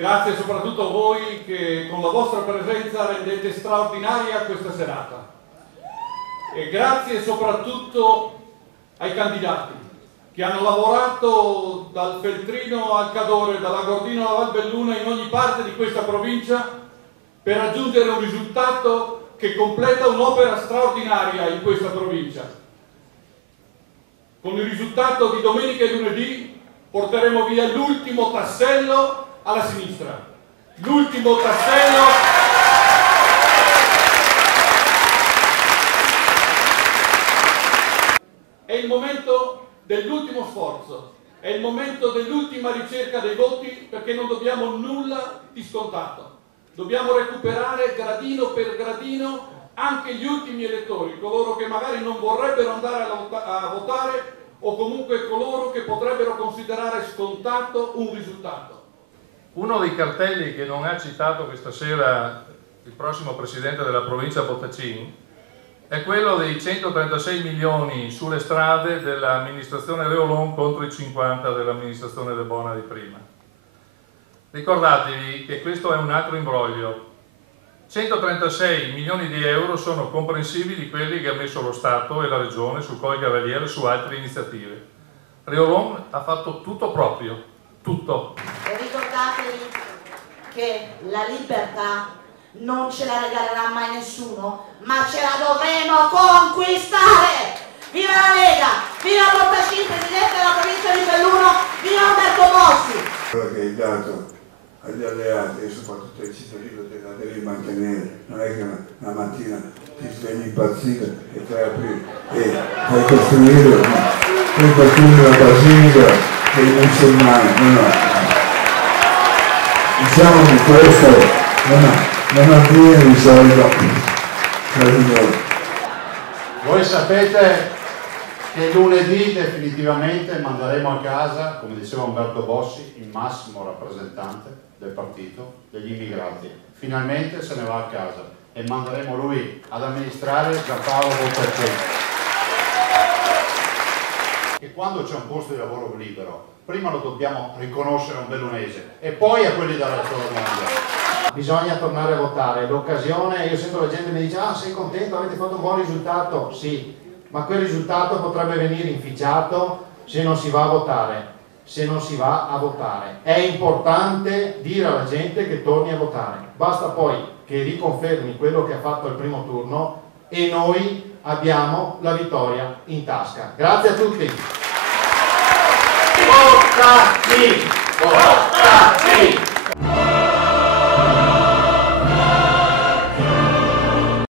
Grazie soprattutto a voi che con la vostra presenza rendete straordinaria questa serata. E grazie soprattutto ai candidati che hanno lavorato dal Feltrino al Cadore, dalla Gordino alla Valbelluna, in ogni parte di questa provincia per raggiungere un risultato che completa un'opera straordinaria in questa provincia. Con il risultato di domenica e lunedì porteremo via l'ultimo tassello alla sinistra. L'ultimo tassello è il momento dell'ultimo sforzo, è il momento dell'ultima ricerca dei voti, perché non dobbiamo nulla di scontato. Dobbiamo recuperare gradino per gradino anche gli ultimi elettori, coloro che magari non vorrebbero andare a votare o comunque coloro che potrebbero considerare scontato un risultato. Uno dei cartelli che non ha citato questa sera il prossimo presidente della provincia Bottacini è quello dei 136 milioni sulle strade dell'amministrazione Reolon contro i 50 dell'amministrazione De Bona di prima. Ricordatevi che questo è un altro imbroglio. 136 milioni di euro sono comprensivi di quelli che ha messo lo Stato e la Regione su Colle Cavaliere su altre iniziative. Reolon ha fatto tutto proprio, tutto. E ricordatevi che la libertà non ce la regalerà mai nessuno, ma ce la dovremo conquistare! Viva la Lega! Viva Bottacini, Presidente della provincia di Belluno! Viva Umberto Bossi! Quello che hai dato agli alleati e soprattutto ai cittadini la devi mantenere, non è che una mattina ti svegli impazzito e te apri e puoi costruire la basilica dei musulmani, no. Diciamo che questo non avviene di solito tra di noi. Voi sapete che lunedì definitivamente manderemo a casa, come diceva Umberto Bossi, il massimo rappresentante del partito degli immigrati. Finalmente se ne va a casa e manderemo lui ad amministrare Giampaolo Bottacini. Che quando c'è un posto di lavoro libero, prima lo dobbiamo riconoscere a un bellunese e poi a quelli del resto del mondo. Bisogna tornare a votare, l'occasione, io sento la gente mi dice ah sei contento, avete fatto un buon risultato, sì, ma quel risultato potrebbe venire inficiato se non si va a votare. Se non si va a votare è importante dire alla gente che torni a votare, basta poi che riconfermi quello che ha fatto al primo turno e noi abbiamo la vittoria in tasca. Grazie a tutti. Bottacini! Bottacini!